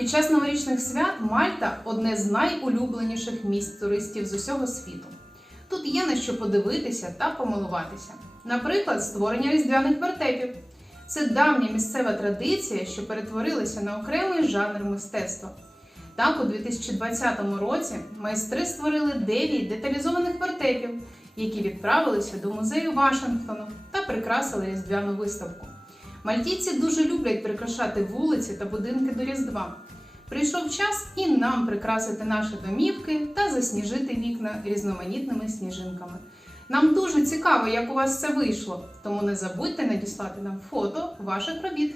Під час новорічних свят Мальта одне з найулюбленіших місць туристів з усього світу. Тут є на що подивитися та помилуватися. Наприклад, створення різдвяних вертепів. Це давня місцева традиція, що перетворилася на окремий жанр мистецтва. Так, у 2020 році майстри створили 9 деталізованих вертепів, які відправилися до музею Вашингтону та прикрасили різдвяну виставку. Мальтійці дуже люблять прикрашати вулиці та будинки до Різдва. Прийшов час і нам прикрасити наші домівки та засніжити вікна різноманітними сніжинками. Нам дуже цікаво, як у вас це вийшло, тому не забудьте надіслати нам фото ваших робіт.